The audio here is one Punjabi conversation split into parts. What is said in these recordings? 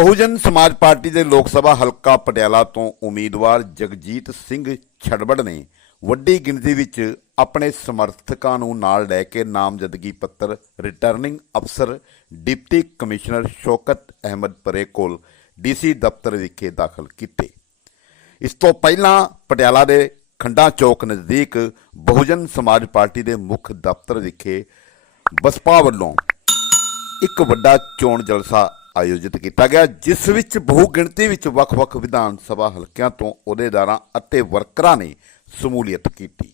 ਬਹੁਜਨ ਸਮਾਜ ਪਾਰਟੀ ਦੇ ਲੋਕ ਸਭਾ ਹਲਕਾ ਪਟਿਆਲਾ ਤੋਂ ਉਮੀਦਵਾਰ ਜਗਜੀਤ ਸਿੰਘ ਛੜਬੜ ਨੇ ਵੱਡੀ ਗਿਣਤੀ ਵਿੱਚ ਆਪਣੇ ਸਮਰਥਕਾਂ ਨੂੰ ਨਾਲ ਲੈ ਕੇ ਨਾਮਜ਼ਦਗੀ ਪੱਤਰ ਰਿਟਰਨਿੰਗ ਅਫਸਰ, ਡਿਪਟੀ ਕਮਿਸ਼ਨਰ ਸ਼ੌਕਤ ਅਹਿਮਦ ਪਰੇ ਕੋਲ ਡੀਸੀ ਦਫ਼ਤਰ ਵਿਖੇ ਦਾਖਲ ਕੀਤੇ। ਇਸ ਤੋਂ ਪਹਿਲਾਂ ਪਟਿਆਲਾ ਦੇ ਖੰਡਾ ਚੌਕ ਨਜ਼ਦੀਕ ਬਹੁਜਨ ਸਮਾਜ ਪਾਰਟੀ ਦੇ ਮੁੱਖ ਦਫ਼ਤਰ ਵਿਖੇ ਬਸਪਾ ਵੱਲੋਂ ਇੱਕ ਵੱਡਾ ਚੋਣ ਜਲਸਾ ਆਯੋਜਿਤ ਕੀਤਾ ਗਿਆ, ਜਿਸ ਵਿੱਚ ਬਹੁ ਗਿਣਤੀ ਵਿੱਚ ਵੱਖ-ਵੱਖ ਵਿਧਾਨ ਸਭਾ ਹਲਕਿਆਂ ਤੋਂ ਅਹੁਦੇਦਾਰਾਂ ਅਤੇ ਵਰਕਰਾਂ ਨੇ ਸ਼ਮੂਲੀਅਤ ਕੀਤੀ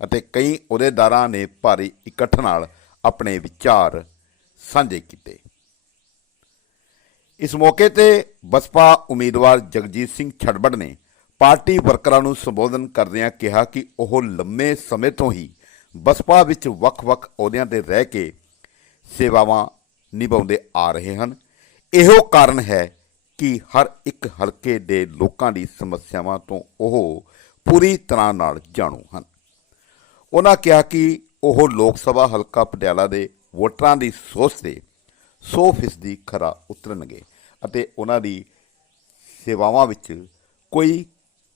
ਅਤੇ ਕਈ ਅਹੁਦੇਦਾਰਾਂ ਨੇ ਭਾਰੀ ਇਕੱਠ ਨਾਲ ਆਪਣੇ ਵਿਚਾਰ ਸਾਂਝੇ ਕੀਤੇ। ਇਸ ਮੌਕੇ ਤੇ ਬਸਪਾ ਉਮੀਦਵਾਰ ਜਗਜੀਤ ਸਿੰਘ ਛੜਬੜ ਨੇ ਪਾਰਟੀ ਵਰਕਰਾਂ ਨੂੰ ਸੰਬੋਧਨ ਕਰਦਿਆਂ ਕਿਹਾ ਕਿ ਉਹ ਲੰਮੇ ਸਮੇਂ ਤੋਂ ਹੀ ਬਸਪਾ ਵਿੱਚ ਵੱਖ-ਵੱਖ ਅਹੁਦਿਆਂ ਤੇ ਰਹਿ ਕੇ ਸੇਵਾਵਾਂ ਨਿਭਾਉਂਦੇ ਆ ਰਹੇ ਹਨ। ਇਹੋ ਕਾਰਨ ਹੈ ਕਿ ਹਰ ਇੱਕ ਹਲਕੇ ਦੇ ਲੋਕਾਂ ਦੀ ਸਮੱਸਿਆਵਾਂ ਤੋਂ ਉਹ ਪੂਰੀ ਤਰ੍ਹਾਂ ਨਾਲ ਜਾਣੂ ਹਨ। ਉਹਨਾਂ ਕਿਹਾ ਕਿ ਉਹ ਲੋਕ ਸਭਾ ਹਲਕਾ ਪਟਿਆਲਾ ਦੇ ਵੋਟਰਾਂ ਦੀ ਸੋਚ ਤੇ 100% ਖਰਾ ਉਤਰਨਗੇ ਅਤੇ ਉਹਨਾਂ ਦੀ ਸੇਵਾਵਾਂ ਵਿੱਚ ਕੋਈ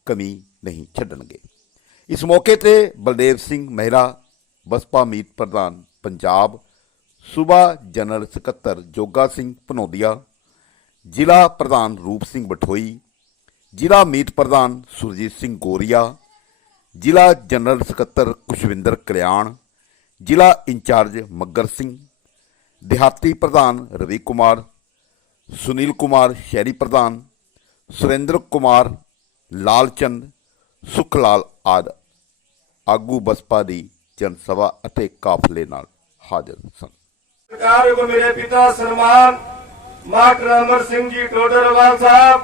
ਕਮੀ ਨਹੀਂ ਛੱਡਣਗੇ। ਇਸ ਮੌਕੇ ਤੇ ਬਲਦੇਵ ਸਿੰਘ ਮਹਿਰਾ, ਬਸਪਾ ਮੀਤ ਪ੍ਰਧਾਨ, ਪੰਜਾਬ ਸੂਬਾ ਜਨਰਲ ਸਕੱਤਰ ਜੋਗਾ ਸਿੰਘ ਭਨੋਦੀਆ, ਜ਼ਿਲ੍ਹਾ ਪ੍ਰਧਾਨ ਰੂਪ ਸਿੰਘ ਬਠੋਈ, ਜ਼ਿਲ੍ਹਾ ਮੀਤ ਪ੍ਰਧਾਨ ਸੁਰਜੀਤ ਸਿੰਘ ਗੋਰੀਆ, ਜ਼ਿਲ੍ਹਾ ਜਨਰਲ ਸਕੱਤਰ ਕੁਸ਼ਵਿੰਦਰ ਕਲਿਆਣ ਜ਼ਿਲ੍ਹਾ ਇੰਚਾਰਜ ਮੱਗਰ ਸਿੰਘ, ਦਿਹਾਤੀ ਪ੍ਰਧਾਨ ਰਵੀ ਕੁਮਾਰ, ਸੁਨੀਲ ਕੁਮਾਰ ਸ਼ਹਿਰੀ ਪ੍ਰਧਾਨ, ਸੁਰਿੰਦਰ ਕੁਮਾਰ, ਲਾਲਚੰਦ, ਸੁਖਲਾਲ ਆਦ ਆਗੂ ਬਸਪਾ ਦੀ ਜਨਸਭਾ ਅਤੇ ਕਾਫਲੇ ਨਾਲ ਹਾਜ਼ਰ ਸਨ। ਸਰਕਾਰ ਕੋ ਮੇਰੇ ਪਿਤਾ ਸਨਮਾਨ ਮਾਸਟਰ ਅਮਰ ਸਿੰਘ ਜੀ ਟੋਡਰਵਾਲ ਸਾਹਿਬ,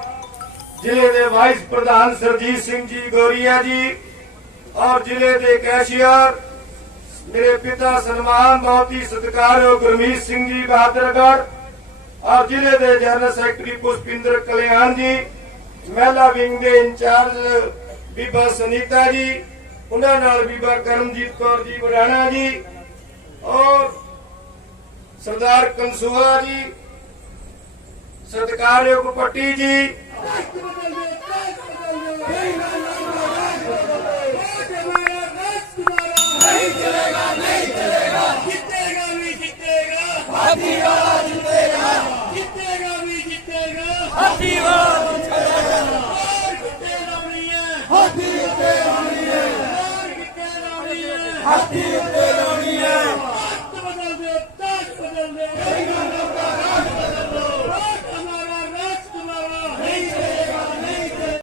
ਜ਼ਿਲ੍ਹੇ ਦੇ ਵਾਈਸ ਪ੍ਰਧਾਨ ਸਰਜੀਤ ਸਿੰਘ ਜੀ, ਗੋਰੀਆ ਜੀ, ਔਰ ਜ਼ਿਲ੍ਹੇ ਦੇ ਕੈਸ਼ੀਅਰ, ਮੇਰੇ ਪਿਤਾ ਸਨਮਾਨ, ਬਹੁਤ ਹੀ ਸਤਿਕਾਰਯੋਗ ਗੁਰਮੀਤ ਸਿੰਘ ਜੀ, ਬਹਾਦਰਗੜ੍ਹ, ਔਰ ਜ਼ਿਲ੍ਹੇ ਦੇ ਜਨਰਲ ਸੈਕਟਰੀ ਪੁਸ਼ਪਿੰਦਰ ਕਲਿਆਣ ਜੀ, ਮਹਿਲਾ ਵਿੰਗ ਦੇ ਇੰਚਾਰਜ ਬੀਬਾ ਸੁਨੀਤਾ ਜੀ, ਉਹਨਾਂ ਨਾਲ ਬੀਬਾ ਕਰਮਜੀਤ ਕੌਰ ਜੀ ਬਰਾਣਾ ਜੀ, ਔਰ ਸਰਦਾਰ ਕੰਸੂਆ ਜੀ ਸਤਿਕਾਰਯੋਗ ਪੱਟੀ ਜੀ। ਹਾਥੀ ਵਾਲਾ ਜਿੱਤੇਗਾ। ਜਿੱਤੇਗਾ ਵੀ ਜਿੱਤੇਗਾ। ਹਾਥੀ Amen.